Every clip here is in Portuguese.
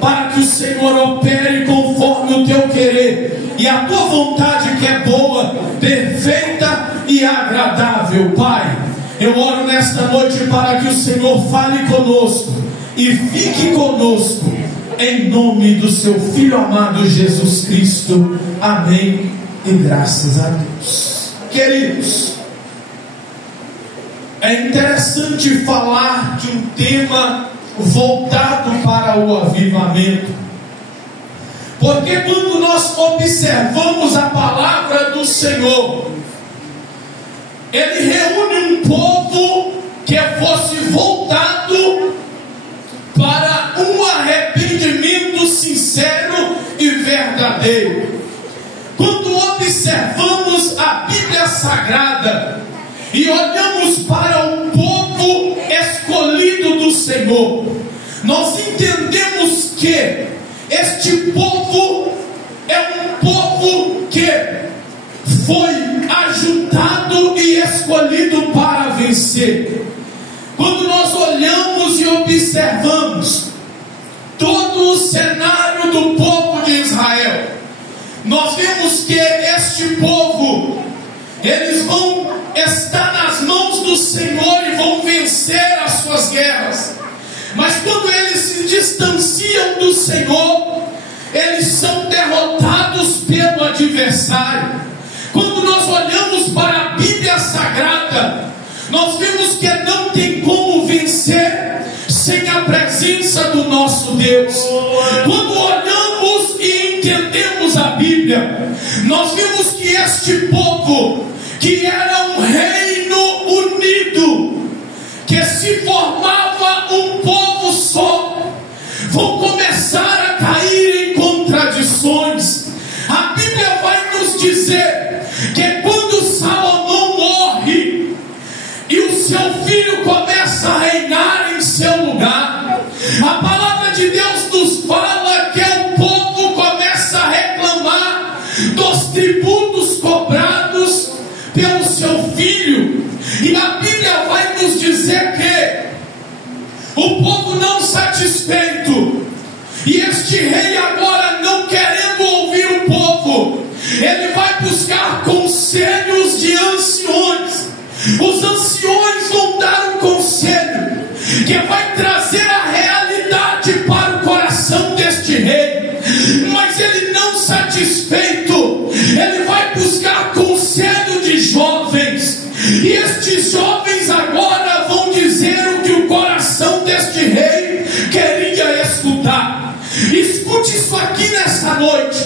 para que o Senhor opere conforme o teu querer e a tua vontade, que é boa, perfeita e agradável. Pai, eu oro nesta noite para que o Senhor fale conosco e fique conosco, em nome do seu Filho amado Jesus Cristo. Amém e graças a Deus. Queridos, é interessante falar de um tema voltado para o avivamento, porque quando nós observamos a palavra do Senhor, Ele reúne um povo que fosse voltado para um arrependimento sincero e verdadeiro. Quando observamos a Bíblia Sagrada e olhamos para o povo escolhido do Senhor, nós entendemos que este povo é um povo que foi ajudado e escolhido para vencer. Quando nós olhamos e observamos todo o cenário do povo de Israel, nós vemos que este povo, eles vão estar nas mãos do Senhor e vão vencer as suas guerras. Mas quando eles se distanciam do Senhor, eles são derrotados pelo adversário. Quando nós olhamos para a Bíblia Sagrada, nós vemos que não tem como vencer sem a presença do nosso Deus. Quando olhamos e entendemos a Bíblia, nós vemos que este povo, que era um reino unido, que se formava um povo só, vão começar a cair em contradições. A Bíblia vai nos dizer que quando Salomão morre e o seu filho começa a reinar em seu lugar, a palavra de Deus nos fala que o povo começa a reclamar dos tributos cobrados pelo seu filho. E a Bíblia vai nos dizer que o povo não satisfeito, e este rei agora não querendo ouvir o povo, ele vai buscar conselhos de anciões. Os anciões vão dar um conselho que vai trazer a realidade para o coração deste rei. Mas ele não satisfeito, ele vai buscar conselho de jovens. E estes jovens agora vão dizer o que o coração deste rei queria escutar. Escute isso aqui nessa noite,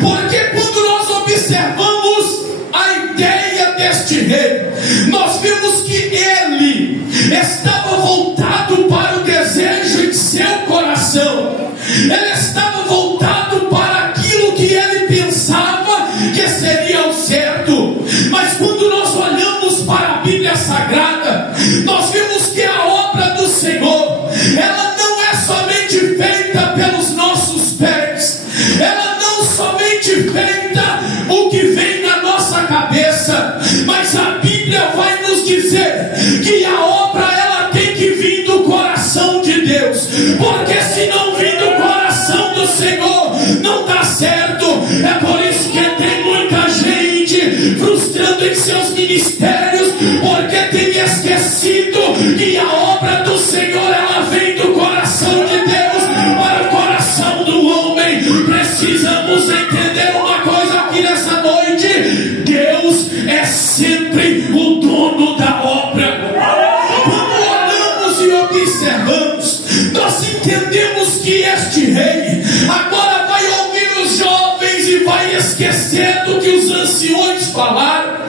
porque quando nós observamos a ideia deste rei, nós vemos que ele estava voltado para o desejo de seu coração. Ele estava voltado para aquilo que ele pensava que seria o certo. Mas quando nós olhamos para a Bíblia Sagrada, nós vemos que a obra do Senhor, ela não é somente feita pelos nossos pés, ela não somente feita o que vem na nossa cabeça, mas a Bíblia vai nos dizer que a obra, ela tem que vir do coração de Deus, porque se não vir do coração do Senhor, não dá certo. É por isso que tem muita gente frustrando em seus ministérios, porque tem esquecido que a obra do Senhor, ela vem do coração de Deus para o coração do homem. Precisamos entender uma coisa aqui nessa noite: Deus é sempre o dono da obra. Quando olhamos e observamos, nós entendemos que este rei agora vai ouvir os jovens e vai esquecer do que os anciões falaram.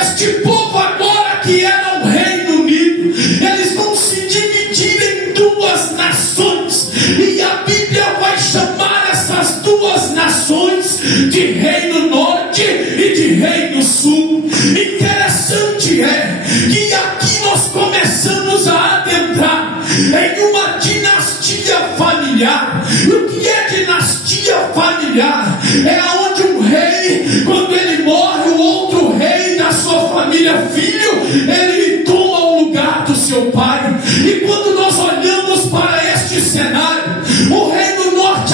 Este povo agora, que era um reino unido, eles vão se dividir em duas nações, e a Bíblia vai chamar essas duas nações de Reino Norte e de Reino Sul. Interessante é que aqui nós começamos a adentrar em uma dinastia familiar. O que é dinastia familiar? É onde um rei, quando ele morre, o outro rei da sua família, filho, ele toma o lugar do seu pai. E quando nós olhamos para este cenário, o Reino Norte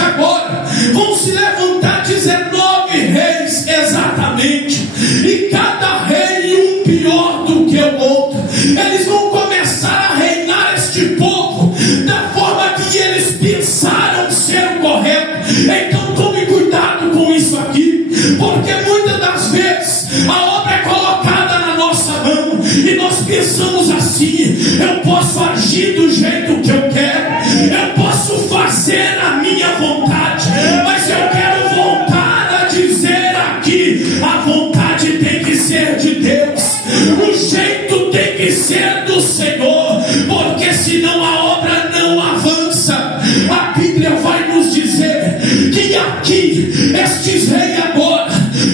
se levantar 19 reis exatamente, e cada rei um pior do que o outro. Eles vão começar a reinar este povo da forma que eles pensaram ser o correto. Então tome cuidado com isso aqui, porque muitas das vezes a obra é colocada na nossa mão e nós pensamos assim: eu posso agir do jeito que eu quero, eu posso fazer a minha vontade, mas eu quero voltar a dizer aqui: a vontade tem que ser de Deus, o jeito tem que ser do Senhor, porque senão a obra não avança. A Bíblia vai nos dizer que aqui estes reis agora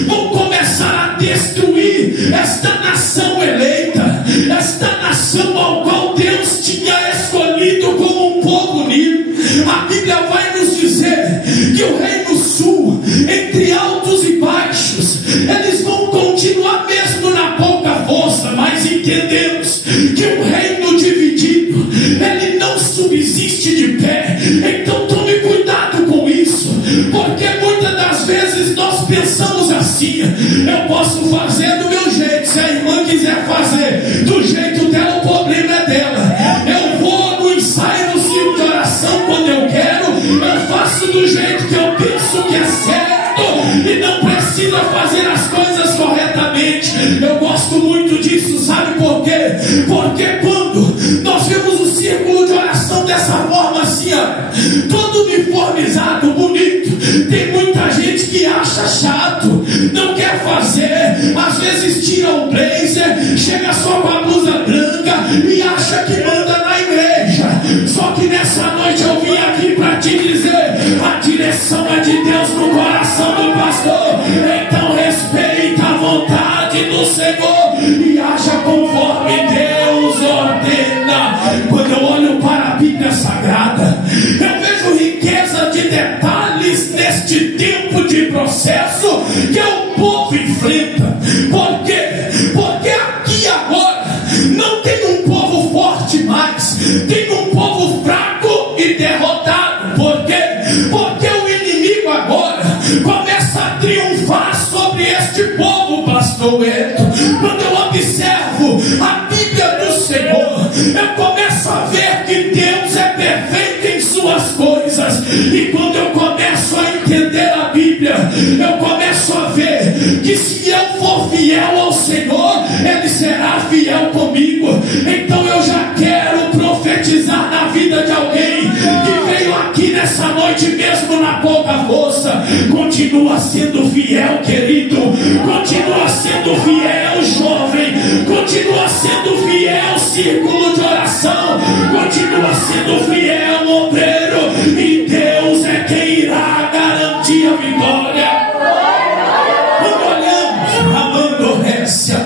vão começar a destruir esta nação eleita, esta nação ao qual Deus tinha escolhido como um povo unido. A Bíblia vai nos dizer que o reino sul, entre altos e baixos, eles vão continuar mesmo na pouca força, mas entendemos que o reino dividido, ele não subsiste de pé. Então tome cuidado com isso, porque muitas das vezes nós pensamos assim: eu posso fazer do meu jeito, se a irmã quiser fazer do jeito dela, o problema é dela. Eu vou no ensaio, no ciclo de oração quando eu quero, eu faço do jeito que eu penso que é certo, e não precisa fazer as coisas corretamente. Eu gosto muito disso, sabe por quê? Porque quando nós vemos o círculo de oração dessa forma assim, ó, todo uniformizado, bonito, tem muita gente que acha chato, não quer fazer, às vezes tira o blazer, chega só com a blusa branca e acha que manda na igreja. Só que nessa noite eu vim aqui para te dizer: a direção é de Deus no coração do pastor. Então respeita a vontade do Senhor e haja conforme Deus ordena. Quando eu olho para a Bíblia Sagrada, eu vejo riqueza de detalhes neste tempo de processo que o povo enfrenta. Por quê? Porque aqui agora não tem um povo forte mais, tem um povo fraco e derrotado. Por quê? Porque o inimigo agora começa a triunfar sobre este povo, pastor Eto. Quando eu observo a Bíblia do Senhor, eu começo a ver que Deus é perfeito em suas coisas. E quando eu começo a entender a Bíblia, eu começo a ver que se eu for fiel ao Senhor, Ele será fiel comigo. Então eu já quero profetizar na vida de alguém que veio aqui nessa noite mesmo na pouca força. Continua sendo fiel, querido, continua sendo fiel, jovem, continua sendo fiel, círculo de oração, continua sendo fiel, obreiro, e Deus é quem irá garantir a vitória. Quando olhamos a Mandorrécia,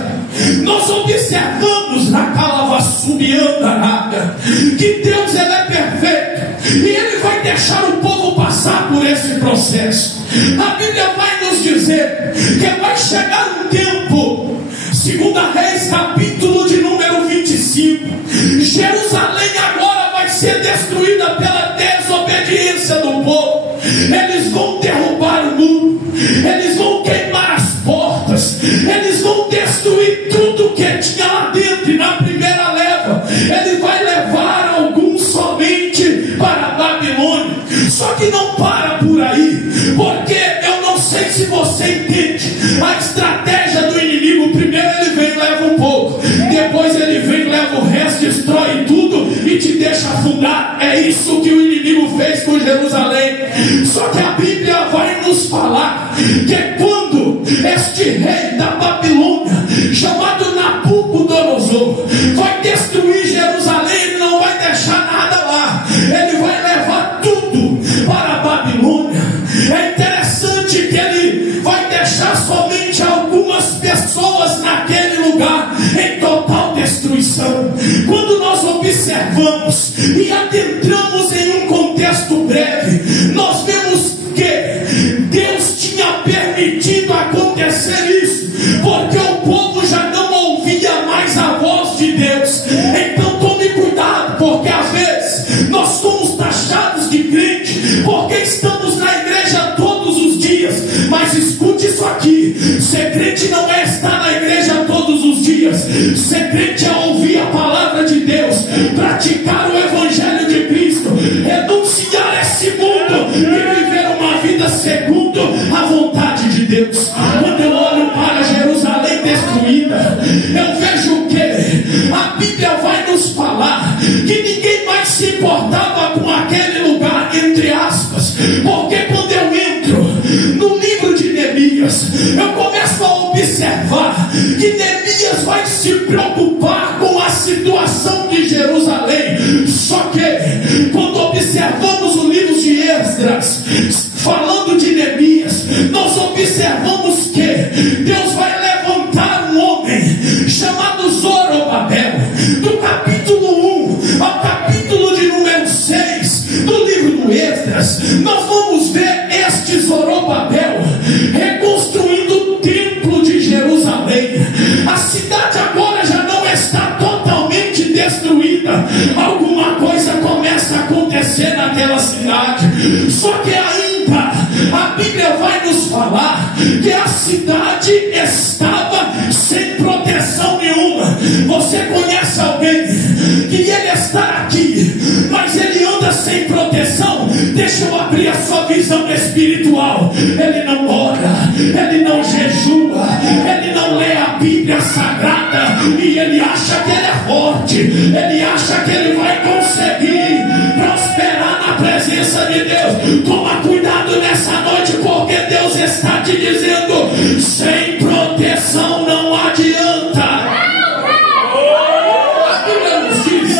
nós observamos na Calavaçubianda que Deus, ele é perfeito e Ele vai deixar o povo passar por esse processo. A Bíblia vai nos dizer que vai chegar um tempo, 2 Reis capítulo de número 25, Jerusalém agora vai ser destruída pela desobediência do povo. Eles vão derrubar o muro, eles vão queimar as portas, eles vão destruir tudo que tinha lá dentro. E na primeira leva, Ele vai levar alguns somente para a Babilônia. Só que não para por aí, porque eu não sei se você entende a estratégia do inimigo. Primeiro ele vem, leva um pouco, depois ele vem, leva o resto, destrói tudo e te deixa afundar. É isso que o inimigo fez com Jerusalém. Só que a Bíblia vai nos falar que quando este rei da Babilônia, chamado Nabucodonosor, vai destruir Jerusalém, ele não vai deixar nada lá, ele vai levar tudo para a Babilônia. É interessante que ele vai deixar somente algumas pessoas naquele lugar em total destruição. Quando nós observamos e adentramos em um contexto breve, nós vemos que Deus tinha permitido acontecer isso, porque o povo já não ouvia mais a voz de Deus. Então tome cuidado, porque às vezes nós somos taxados de crente, porque estamos na igreja todos Ser crente não é estar na igreja todos os dias. Ser crente é ouvir a palavra de Deus, praticar o evangelho de Cristo, renunciar esse mundo e viver uma vida segundo a vontade de Deus. Quando eu olho para Jerusalém destruída, eu vejo o que? A Bíblia vai nos falar que ninguém mais se importava com aquele lugar, entre aspas, porque quando eu entro no livro de Neemias, eu começo a observar que Neemias vai se preocupar com a situação de Jerusalém. Só que quando observamos o livro de Esdras, falando de Neemias, nós observamos que Deus vai levantar um homem chamado Zorobabel. Do capítulo 1 ao capítulo de número 6 do livro do Esdras, nós vamos ver este Zorobabel reconstruindo o templo de Jerusalém. A cidade agora já não está totalmente destruída. Alguma coisa começa a acontecer naquela cidade. Só que ainda a Bíblia vai nos falar que a cidade estava sem proteção nenhuma. Você conhece alguém que ele está aqui, mas ele anda sem proteção? Deixa eu abrir a sua visão espiritual. Ele não ora, ele não jejua, ele não lê a Bíblia Sagrada, e ele acha que ele é forte, ele acha que ele vai conseguir prosperar na presença de Deus. Toma cuidado nessa noite, porque Deus está te dizendo: sem proteção não adianta. A Bíblia nos diz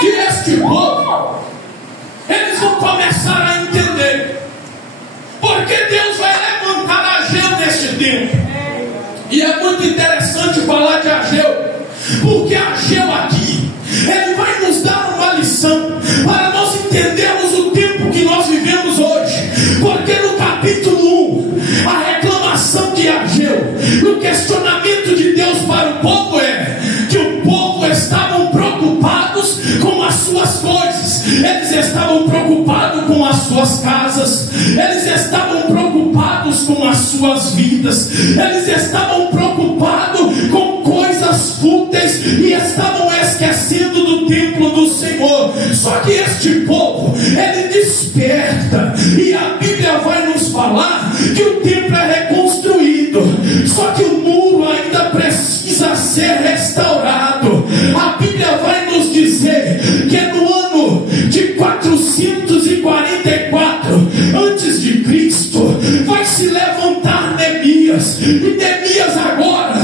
que este povo, eles vão começar a entender porque Deus vai levantar Ageu neste tempo. E é muito interessante falar de Ageu, porque Ageu aqui, ele vai nos dar uma lição para nós entendermos o tempo que nós vivemos hoje. Porque no capítulo 1, a reclamação de Ageu, o questionamento de Deus para o povo é que o povo estavam preocupados com as suas coisas, eles estavam preocupados com as suas casas, eles estavam preocupados com as suas vidas, eles estavam preocupados com coisas fúteis e estavam esquecendo do templo do Senhor. Só que este povo, ele desperta, e a Bíblia vai nos falar que o templo é reconstruído, só que o muro ainda precisa ser restaurado. A Bíblia vai nos dizer que no ano de 444 antes de Cristo vai se levantar Neemias, e Neemias agora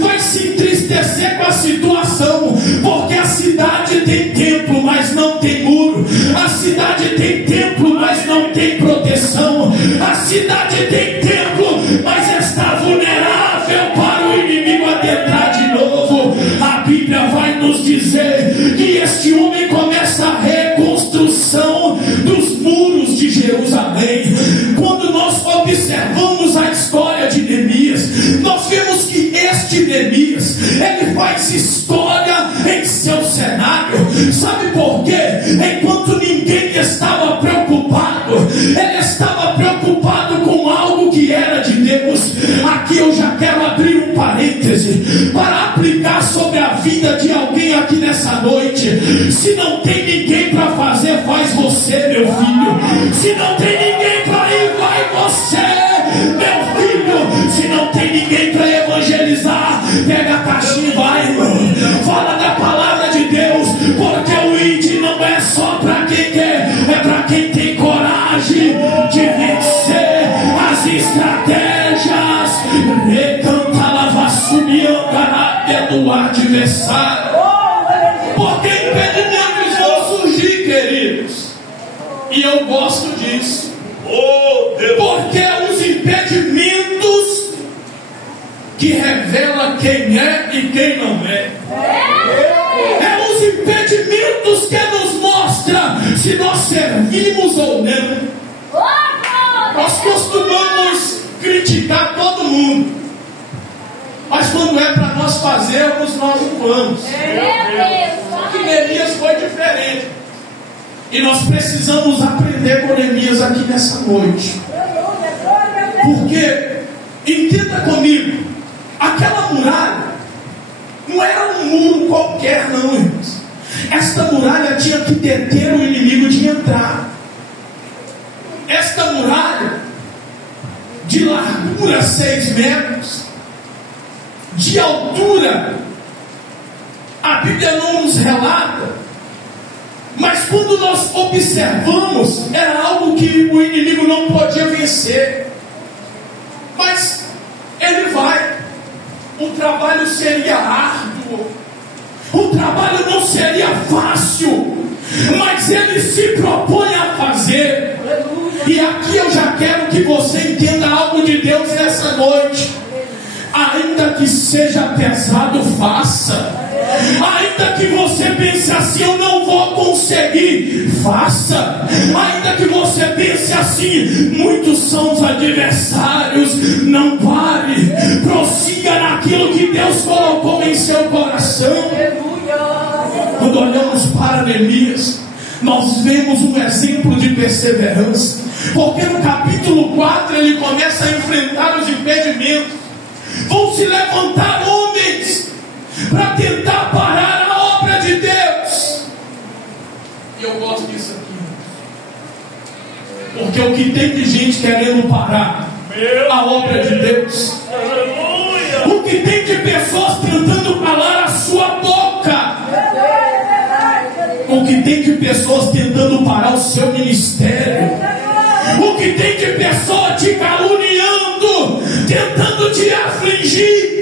vai se entristecer com a situação, porque a cidade tem templo, mas não tem muro. A cidade tem templo, mas não tem proteção. A cidade tem templo, mas está vulnerável para o inimigo adentrar de novo. A Bíblia vai nos dizer que este homem começa a reconstrução dos muros de Jerusalém. Quando nós observamos a história de Neemias, nós vemos que este Neemias, ele faz história em seu cenário. Sabe por quê? Enquanto ninguém estava preocupado, ele estava preocupado com algo que era de Deus. Aqui eu já quero abrir um parêntese para aplicar sobre a vida de alguém aqui nessa noite. Se não tem ninguém para fazer, faz você, meu filho. Se não tem ninguém para ir, vai você, meu filho. Se não tem ninguém para evangelizar, pega a caixinha e vai, irmão. Fala da palavra de Deus, porque o ID não é só para quem quer, é para quem tem coragem de vencer as estratégias. Recanta lava subiangarabia do adversário. Porque impedimentos vão surgir, queridos, e eu gosto disso. Porque os impedimentos que revela quem é e quem não é. É os impedimentos que nos mostra se nós servimos ou não. Nós costumamos criticar todo mundo, mas quando é para nós fazermos, nós não vamos. Só que Neemias foi diferente, e nós precisamos aprender com Neemias aqui nessa noite. Porque Entenda comigo, aquela muralha não era um muro qualquer não, irmãos. Esta muralha tinha que deter o inimigo de entrar. Esta muralha, de largura 6 metros, de altura, a Bíblia não nos relata, mas quando nós observamos, era algo que o inimigo não podia vencer. Mas ele vai, o trabalho seria árduo, o trabalho não seria fácil, mas ele se propõe a fazer. E aqui eu já quero que você entenda algo de Deus nessa noite. Ainda que seja pesado, faça. Ainda que você pense assim, eu não vou conseguir, faça. Ainda que você pense assim, muitos são os adversários, não pare, prossiga naquilo que Deus colocou em seu coração. Quando olhamos para Neemias, nós vemos um exemplo de perseverança, porque no capítulo 4 ele começa a enfrentar os impedimentos. Vão se levantar homens para tentar parar a obra de Deus. E eu gosto disso aqui, porque o que tem de gente querendo parar a obra de Deus, o que tem de pessoas tentando calar a sua boca, o que tem de pessoas tentando parar o seu ministério, o que tem de pessoa te caluniando, tentando te afligir.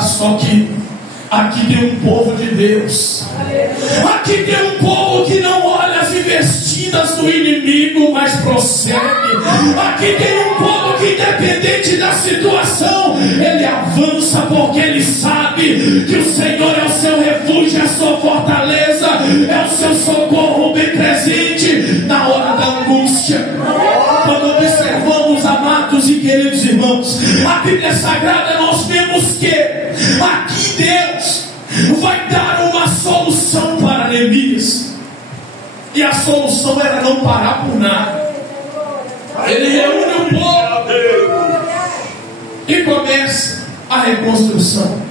Só que aqui tem um povo de Deus, aqui tem um povo que não olha as investidas do inimigo, mas prossegue. Aqui tem um povo que, independente da situação, ele avança, porque ele sabe que o Senhor é o seu refúgio, é a sua fortaleza, é o seu socorro bem presente na hora da angústia. Quando observamos, amados e queridos irmãos, a Bíblia Sagrada, nós vemos que aqui Deus vai dar uma solução para Neemias, e a solução era não parar por nada. Ele reúne o povo e começa a reconstrução.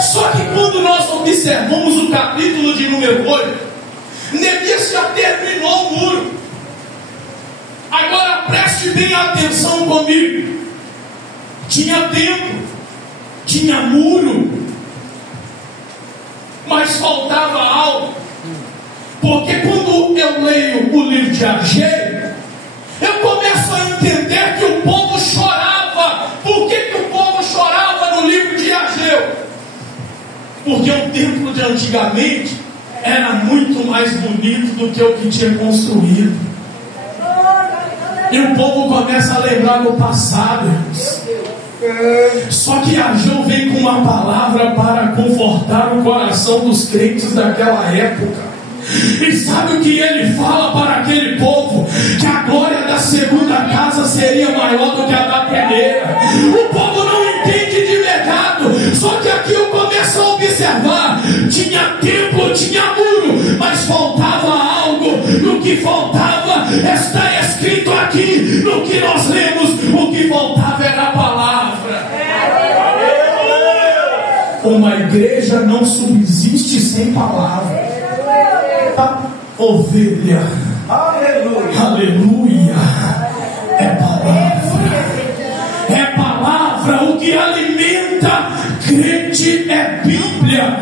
Só que quando nós observamos o capítulo de número 8, Neemias já terminou o muro. Agora preste bem atenção comigo. Tinha templo, tinha muro, mas faltava algo. Porque quando eu leio o livro de Ageu, eu começo a entender que o povo chorava. Por que o povo chorava no livro de Ageu? Porque o templo de antigamente era muito mais bonito do que o que tinha construído. E o povo começa a lembrar do passado, irmãos. Só que Ageu vem com uma palavra para confortar o coração dos crentes daquela época. E sabe o que ele fala para aquele povo? Que a glória da segunda casa seria maior do que a da primeira. O povo não entende de mercado. Só que aqui eu começo a observar: tinha templo, tinha muro, mas faltava algo. No que faltava, está escrito aqui, no que nós lemos, o que faltava era a palavra. Uma igreja não subsiste sem palavra. Ovelha, aleluia, aleluia, é palavra, o que alimenta crente é Bíblia.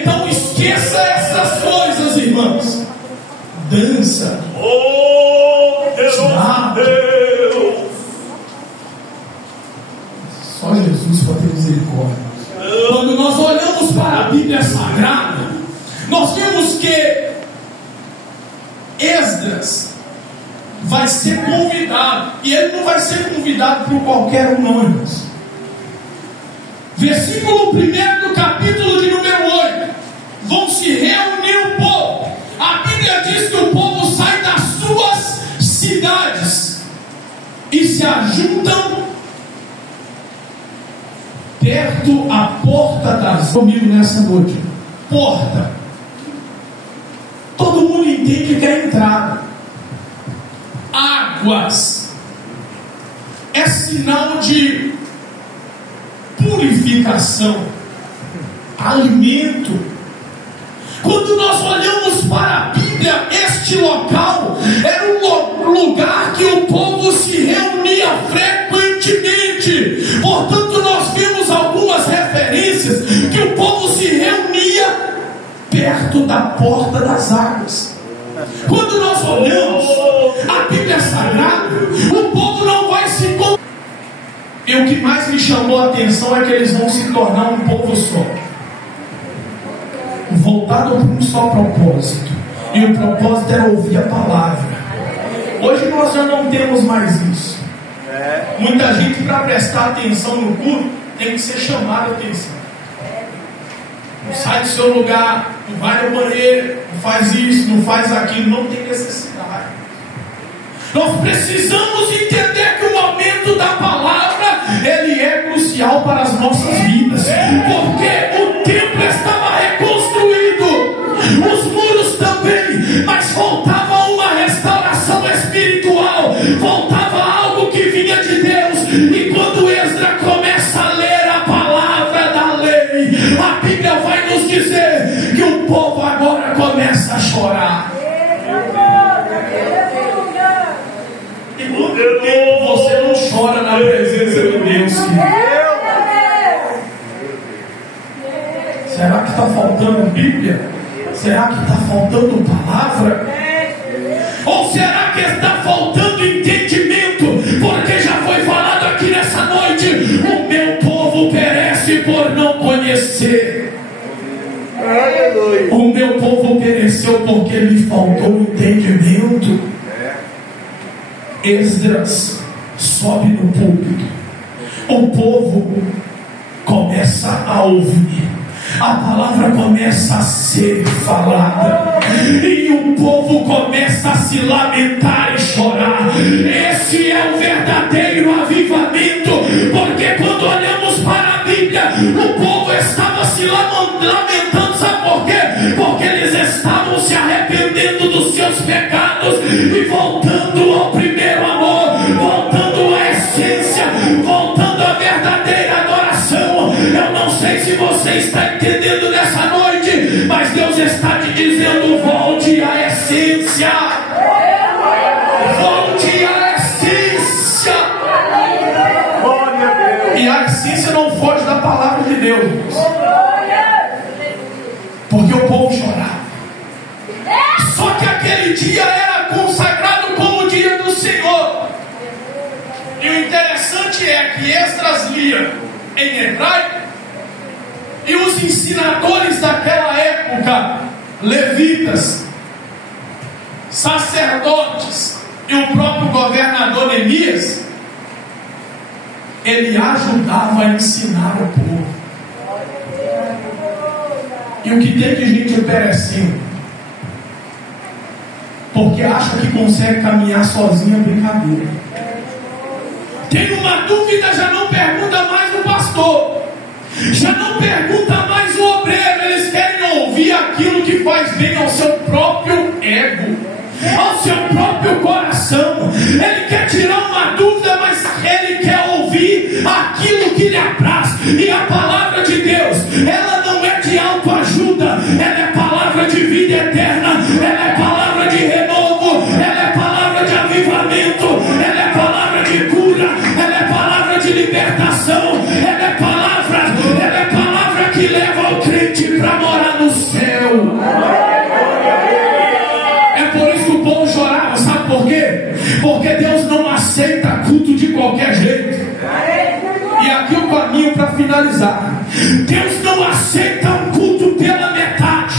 Então esqueça essas coisas, irmãos. Dança, teatro, só Jesus pode ter misericórdia. Quando nós olhamos para a Bíblia Sagrada, nós vemos que Esdras vai ser convidado, e ele não vai ser convidado por qualquer um, não, irmãos. Versículo 1 do capítulo de número 8: vão se reunir o povo. A Bíblia diz que o povo sai das suas cidades e se ajuntam perto a porta das... Comigo nessa noite, porta. Todo mundo entende que é entrada. Águas. é sinal de purificação, alimento. Quando nós olhamos para a Bíblia, este local era um lugar que o povo se reunia frequentemente. Portanto, nós vemos algumas referências que o povo se reunia perto da porta das águas. Quando nós olhamos a Bíblia Sagrada, o povo não vai se encontrar. E o que mais me chamou a atenção é que eles vão se tornar um povo só, voltado para um só propósito. E o propósito era ouvir a palavra. Hoje nós já não temos mais isso. Muita gente, para prestar atenção no culto, tem que ser chamada a atenção. Não sai do seu lugar, não vai no banheiro, não faz isso, não faz aquilo, não tem necessidade. Nós precisamos entender que o momento da palavra, ele é crucial para as nossas vidas, porque o templo estava reconstruído, os muros também, mas faltava uma restauração espiritual, faltava algo que vinha de Deus. E quando Esdras começa a ler a palavra da lei, a Bíblia vai nos dizer que o povo agora começa a chorar. E quanto tempo você não chora na presença de Deus? Será que está faltando Bíblia? Será que está faltando palavra? Ou será que está faltando entendimento? Porque já foi falado aqui nessa noite: o meu povo perece por não conhecer. O meu povo pereceu porque lhe faltou entendimento. Esdras sobe no púlpito, o povo começa a ouvir, a palavra começa a ser falada, e o povo começa a se lamentar e chorar. Esse é o verdadeiro avivamento, porque quando olhamos para a Bíblia, o povo estava se lamentando, sabe por quê? Porque eles estavam se arrependendo dos seus pecados e voltando ao primeiro amor, voltando à essência, voltando à verdadeira adoração. Eu não sei se você está entendendo nessa noite, mas Deus está te dizendo: volte à essência. Volte à essência. E a essência não foge da palavra de Deus, porque o povo chorava. Só que aquele dia era consagrado como o dia do Senhor. E o interessante é que Esdras lia em hebraico, e os ensinadores daquela época, levitas, sacerdotes e o próprio governador Neemias, ele ajudava a ensinar o povo. E o que tem de gente perecendo, porque acha que consegue caminhar sozinho, é brincadeira. Tem uma dúvida, já não pergunta mais o pastor, já não pergunta mais o obreiro. Eles querem ouvir aquilo que faz bem ao seu próprio ego, ao seu próprio coração. Ele quer tirar uma dúvida, mas ele quer ouvir aquilo que lhe apraz. E a palavra de Deus, ela não é de autoajuda, ela é palavra de vida eterna, ela é palavra de renovo, ela é palavra de avivamento, ela é palavra de cura, ela é palavra de libertação, ela é palavra que leva o crente para morar no céu. É por isso que o povo chorava, sabe por quê? Porque Deus não aceita culto de qualquer jeito. E aqui o caminho para finalizar: Deus não aceita um culto pela metade.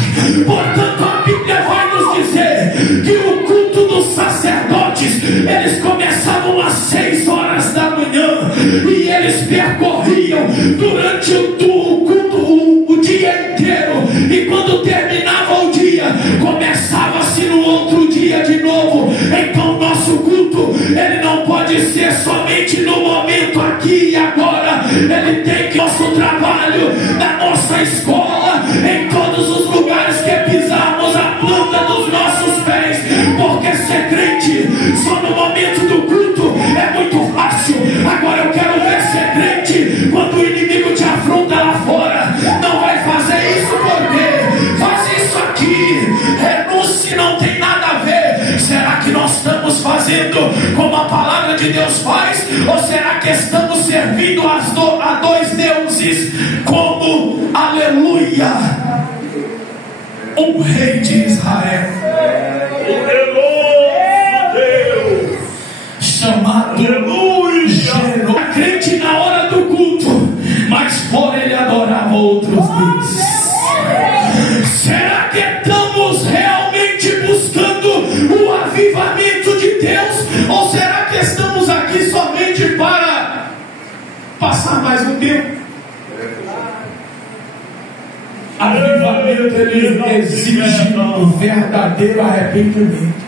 Portanto, a Bíblia vai nos dizer que o culto dos sacerdotes, eles começavam às 6 horas da manhã e eles percorriam durante o culto o dia inteiro. E quando terminava o dia, começava-se no outro dia de novo. Então nosso culto, ele não pode ser somente no momento aqui e agora. Ele tem que nosso trabalho, na nossa escola, em todos os lugares que pisarmos a planta dos nossos pés. Porque ser crente só no momento do culto é muito fácil. que Deus faz? Ou será que estamos servindo a dois deuses? Como, aleluia, um rei de Israel, Deus chamado Jerônimo, crente na hora do culto, mas por ele adorava outros deuses. Será que estamos realmente buscando o avivamento de Deus? Ou será que estamos aqui somente para passar mais um tempo? Avivamento, ele exige um verdadeiro arrependimento.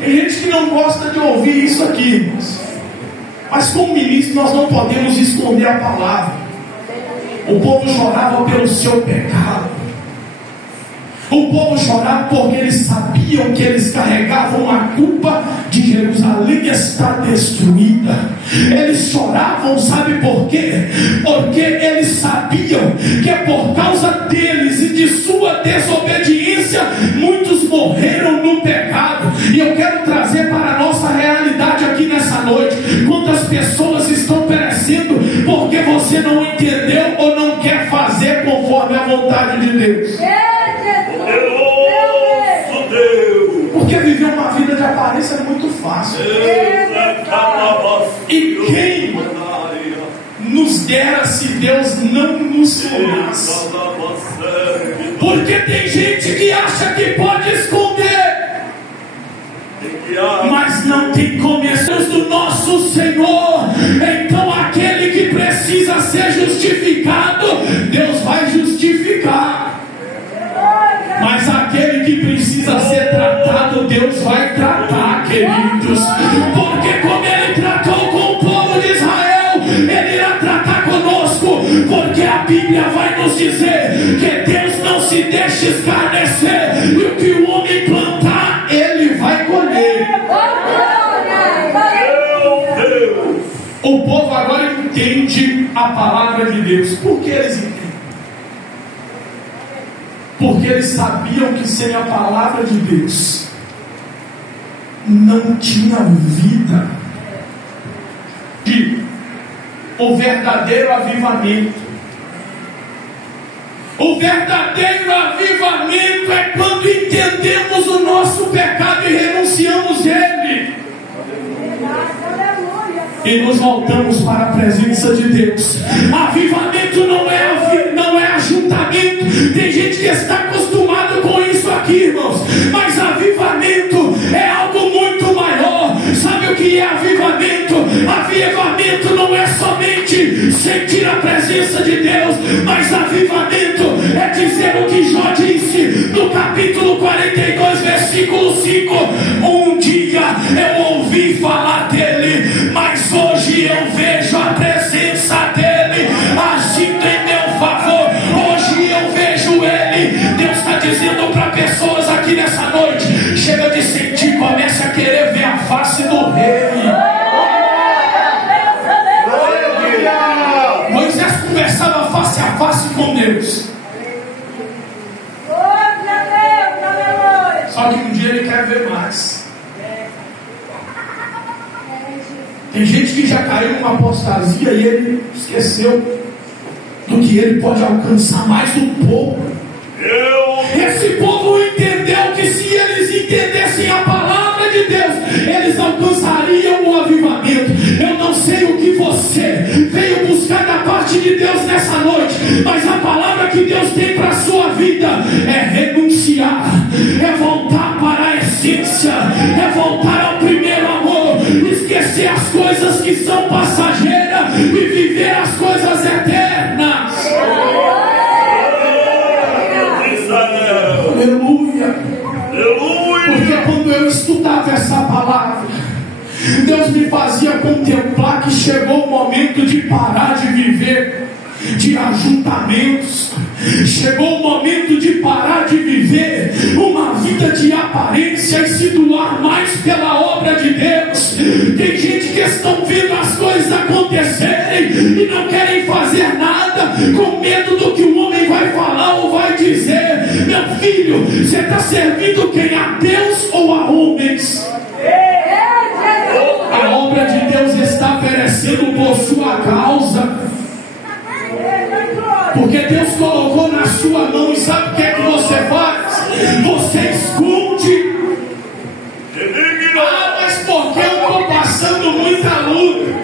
Tem gente que não gosta de ouvir isso aqui, irmãos. Mas como ministro nós não podemos esconder a palavra. O povo chorava pelo seu pecado. O povo chorava porque eles sabiam que eles carregavam a culpa de Jerusalém estar destruída. Eles choravam, sabe por quê? Porque eles sabiam que é por causa deles e de sua desobediência muitos morreram no pecado. E eu quero trazer para a nossa realidade aqui nessa noite: quantas pessoas estão perecendo porque você não entendeu ou não quer fazer conforme a vontade de Deus. Porque viver uma vida de aparência é muito fácil. E quem nos dera se Deus não nos tomasse? Porque tem gente que acha que pode esconder, mas não tem começos do nosso Senhor. Então aquele que precisa ser justificado, Deus vai justificar. Mas aquele que precisa ser tratado, Deus vai tratar, queridos. Porque como ele tratou com o povo de Israel, ele irá tratar conosco. Porque a Bíblia vai nos dizer que Deus não se deixa escarnecer, e o que o homem plantar, ele vai colher. O povo agora entende a palavra de Deus. Por que eles entendem? Porque eles sabiam que sem a palavra de Deus não tinha vida. E o verdadeiro avivamento, é quando entendemos o nosso pecado e renunciamos a ele, e nos voltamos para a presença de Deus. Avivamento não é ajuntamento. Tem gente que está acostumado com isso aqui, irmãos, mas avivamento é algo muito maior. Sabe o que é avivamento? Avivamento não é somente sentir a presença de Deus, mas avivamento é dizer o que Jó disse no capítulo 42, versículo 5: um dia eu ouvi falar dele, mas hoje eu vejo a presença dele agindo em meu favor. Hoje eu vejo ele. Deus está dizendo para pessoas aqui nessa noite: chega de sentir, comece a querer ver a face do rei. Moisés conversava face a face com Deus, só que um dia ele quer ver mais. Tem gente que já caiu numa apostasia e ele esqueceu do que ele pode alcançar mais do povo. Esse povo entendeu que se eles entendessem a palavra de Deus, eles alcançariam o avivamento. Eu não sei o que você veio buscar da parte de Deus nessa noite, mas a palavra que Deus tem para a sua vida é renunciar, é voltar para a essência, é voltar ao primeiro amor, esquecer as coisas que são passageiras e viver as coisas eternas. Aleluia. Porque quando eu estudava essa palavra, Deus me fazia contemplar que chegou o momento de parar de viver de ajuntamentos. Chegou o momento de parar de viver uma vida de aparência e se doar mais pela obra de Deus. Tem gente que estão vendo as coisas acontecerem e não querem fazer nada, com medo do que o homem vai falar ou vai dizer. Meu filho, você está servindo quem? A Deus ou a homens? Deus está perecendo por sua causa. Porque Deus colocou na sua mão, e sabe o que é que você faz? Você esconde. Ah, mas porque eu estou passando muita luta,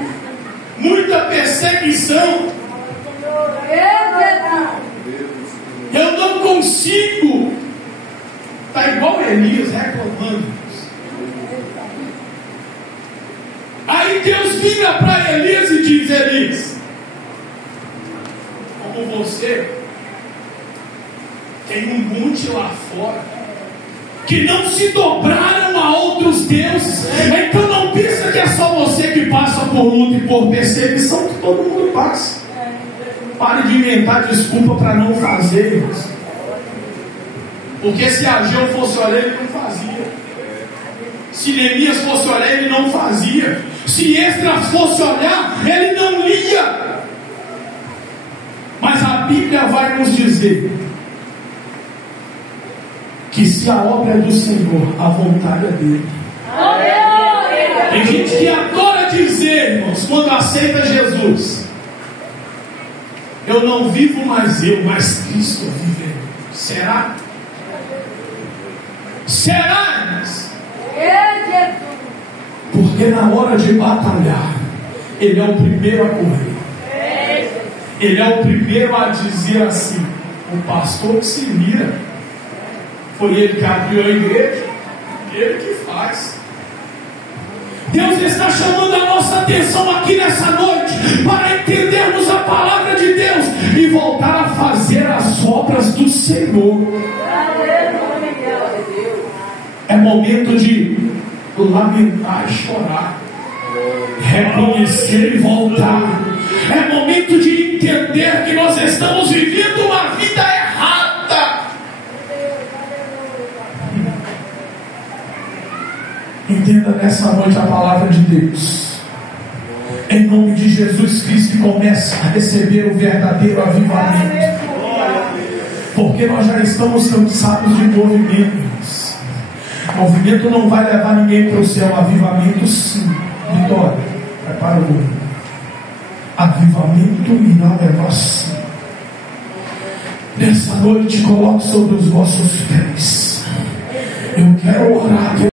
muita perseguição, eu não consigo. Está igual Elias reclamando. Aí Deus vira para Elias e diz: Elias, como você tem um monte lá fora que não se dobraram a outros deuses, então não pensa que é só você que passa por luta e por perseguição, que todo mundo passa. Pare de inventar desculpa para não fazer, irmãos. Porque se Ageu fosse olhar, ele não fazia. Se Neemias fosse olhar, ele não fazia. Se Esdras fosse olhar, ele não lia. Mas a Bíblia vai nos dizer que se a obra é do Senhor, a vontade é dele. Tem gente que adora dizer, irmãos, quando aceita Jesus: eu não vivo mais eu, mas Cristo vive. Será? Será, irmãos? Porque na hora de batalhar, Ele é o primeiro a correr. Ele é o primeiro a dizer assim: o pastor que se vira. Foi ele que abriu a igreja, ele que faz. Deus está chamando a nossa atenção aqui nessa noite para entendermos a palavra de Deus e voltar a fazer as obras do Senhor. É momento de lamentar e chorar, reconhecer e voltar. É momento de entender que nós estamos vivendo uma vida errada. Entenda nessa noite a palavra de Deus, em nome de Jesus Cristo, e comece a receber o verdadeiro avivamento, porque nós já estamos cansados de movimentos. Movimento não vai levar ninguém para o céu. Avivamento sim. Vitória, prepara o mundo. Avivamento irá levar sim. Nessa noite, coloque sobre os vossos pés. Eu quero orar.